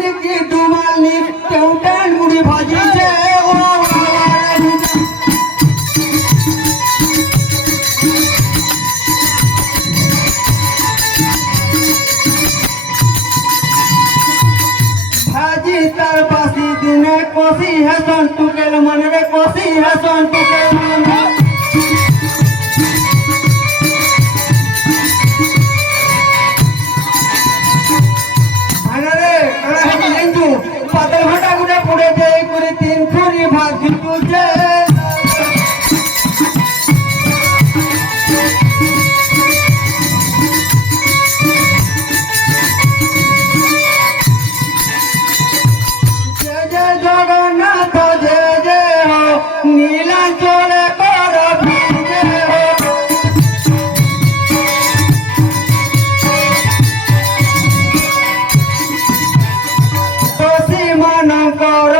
দেখি ডুমাল নি কেউটান মুড়ি ভাজিছে ও ভাজি তার বাসি দিনে কষি হেসন টুকেল মনে রে কষি হেসন টুকেল মনে পাতল ঘাটা গুড়ে পড়ে যায় করে তিন খুরি ভাত দিতুছে জয় জয় জগন্নাথ জয় জয় হো নীলাচলে কর জয় হো দোষী ମାନଙ୍କର